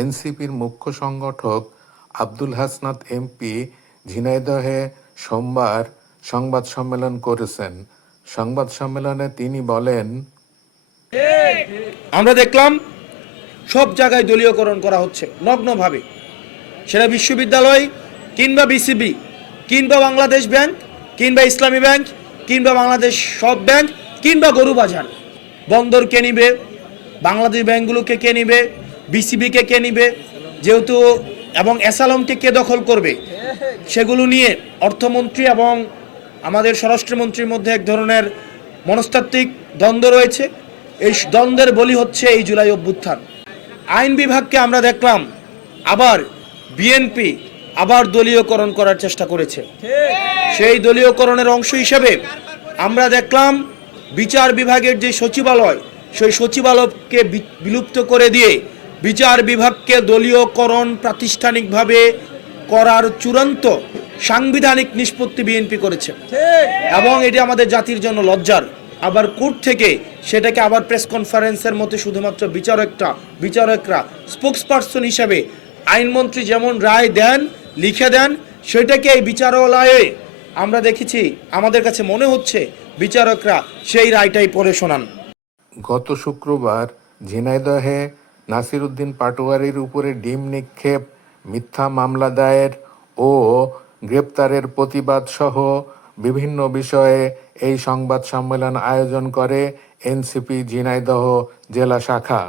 এনসিপির মুখ্য সংগঠক আব্দুল হাসনাত এমপি ঝিনাইদহে সোমবার সংবাদ সম্মেলন করেছেন। সংবাদ সম্মেলনে তিনি বলেন, আমরা দেখলাম সব জায়গায় দলীয়করণ করা হচ্ছে নগ্নভাবে, সেটা বিশ্ববিদ্যালয় কিংবা বিসিবি কিংবা বাংলাদেশ ব্যাংক কিংবা ইসলামী ব্যাংক কিংবা বাংলাদেশ সব ব্যাংক কিংবা গরু বাজার। বন্দর কে নিবে, বাংলাদেশ ব্যাংকগুলোকে কে নিবে, বিসিবিকে কে নিবে, যেহেতু এবং এসালমকে কে দখল করবে, সেগুলো নিয়ে অর্থমন্ত্রী এবং আমাদের স্বরাষ্ট্রমন্ত্রীর মধ্যে এক ধরনের মনস্তাত্ত্বিক দ্বন্দ্ব রয়েছে। এই দ্বন্দ্বের বলি হচ্ছে এই জুলাই অভ্যুত্থান। আইন বিভাগকে আমরা দেখলাম আবার বিএনপি আবার দলীয়করণ করার চেষ্টা করেছে। সেই দলীয়করণের অংশ হিসেবে আমরা দেখলাম বিচার বিভাগের যে সচিবালয়, সেই সচিবালয়কে বিলুপ্ত করে দিয়ে বিচার বিভাগকে দলীয়করণ প্রাতিষ্ঠানিকভাবে করার চূড়ান্ত সাংবিধানিক নিষ্পত্তি বিএনপি করেছে এবং এটি আমাদের জাতির জন্য লজ্জার। আবার কোর্ট থেকে সেটাকে আবার প্রেস কনফারেন্সের মধ্যে শুধুমাত্র বিচারকরা স্পোক্সপারসন হিসাবে আইনমন্ত্রী যেমন রায় দেন, লিখে দেন, সেটাকে এই বিচারালয়ে আমরা দেখেছি। আমাদের কাছে মনে হচ্ছে বিচারকরা সেই রায়টাই পড়ে শোনান। গত শুক্রবার ঝিনাইদহে নাসির উদ্দিন পাটোয়ারির উপরে ডিম নিক্ষেপ, মিথ্যা মামলা দায়ের ও গ্রেপ্তারের প্রতিবাদ সহ বিভিন্ন বিষয়ে এই সংবাদ সম্মেলন আয়োজন করে এনসিপি ঝিনাইদহ জেলা শাখা।